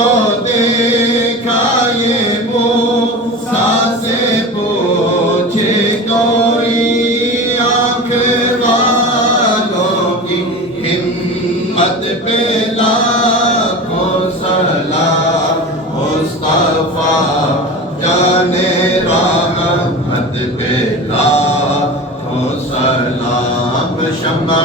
کو دیکھا یہ موسیٰ سے پوچھے کوئی آنکھ والوں کی ہمت پہ لاکھوں سلام مصطفیٰ جانے رحمت پہ لاکھوں سلام شمع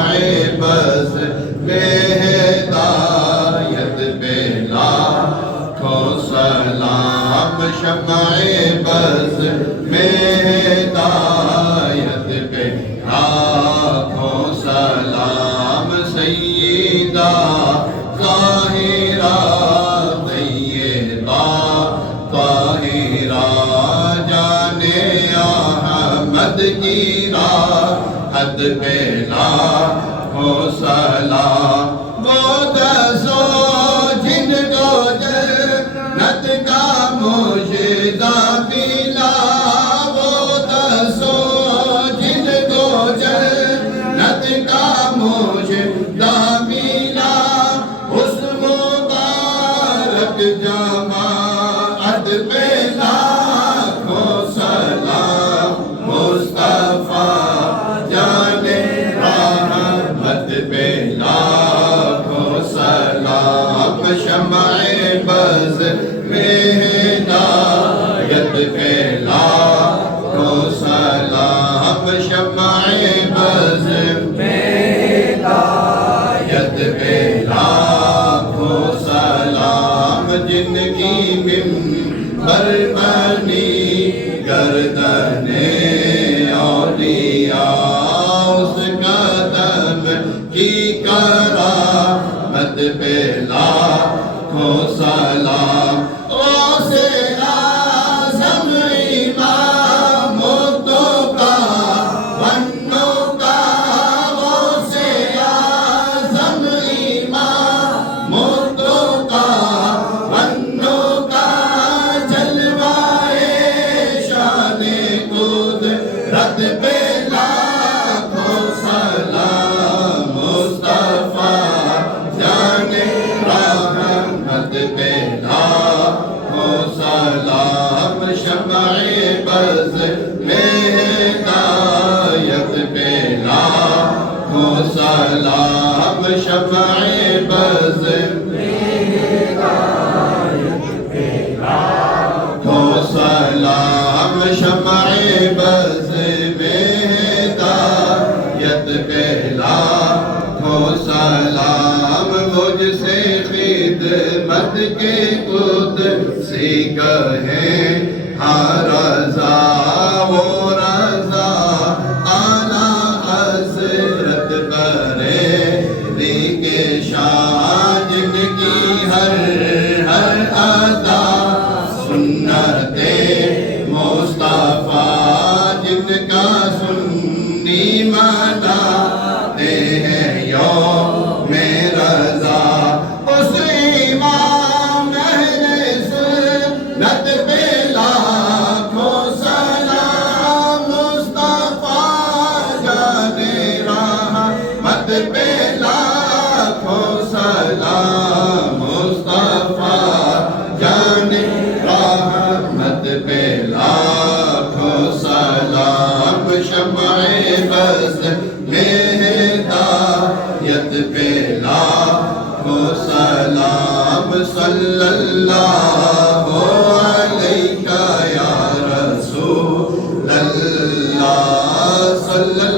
بز میں ہدایت پہ لاکھوں سلام شمع بز میں ہدایت پہ لاکھوں سلام سیدہ ظاہرہ طیبہ طاہرہ جانے احمد کی راحت پہ لاکھوں سلام وہ دسو جن کو جنت کا مجدہ ملا وہ دسو جن کو جنت کا مجدہ ملا اس مبارک جماعت پہ لاکھوں سلام مصطفیٰ جانے رحمت پہ لاکھوں سلام شمع بز میں ہدایت پہ لاکھوں سلام شمع بز میں ہدایت پہ لاکھوں سلام جن کی منبر بنی گردن اولیاء اس قدم کی کرامت پہ لاکھوں سلام غوث اعظم امام مدعو کا بنو کا غوث اعظم امام مدعو کا بنو کا جلوائے شان قدرت پہ لاکھوں سلام مصطفیٰ جانے رحمت پہ لاکھوں سلام شمع بز میں ہدایت پہ لاکھوں سلام شمع بز میں ہدایت پہ لاکھوں سلام شمع بز میں ہدایت پہ لاکھوں سلام مجھ سے خدمت کے قدسی کہیں ہاں رضا وہ رضا اعلیٰ حضرت بریلی کے شان جن کی ہر ادا سنت مصطفیٰ جن کا سنی مناتے ہیں یوم رضا اس امام اہل سنت پہ لاکھوں سلام مصطفیٰ جانے رحمت پہ لاکھوں سلام مصطفیٰ جانے رحمت پہ لاکھوں سلام شمع بز میں ہدایت پہ لاکھوں سلام صلی اللہ علیہ یا رسول اللہ صلی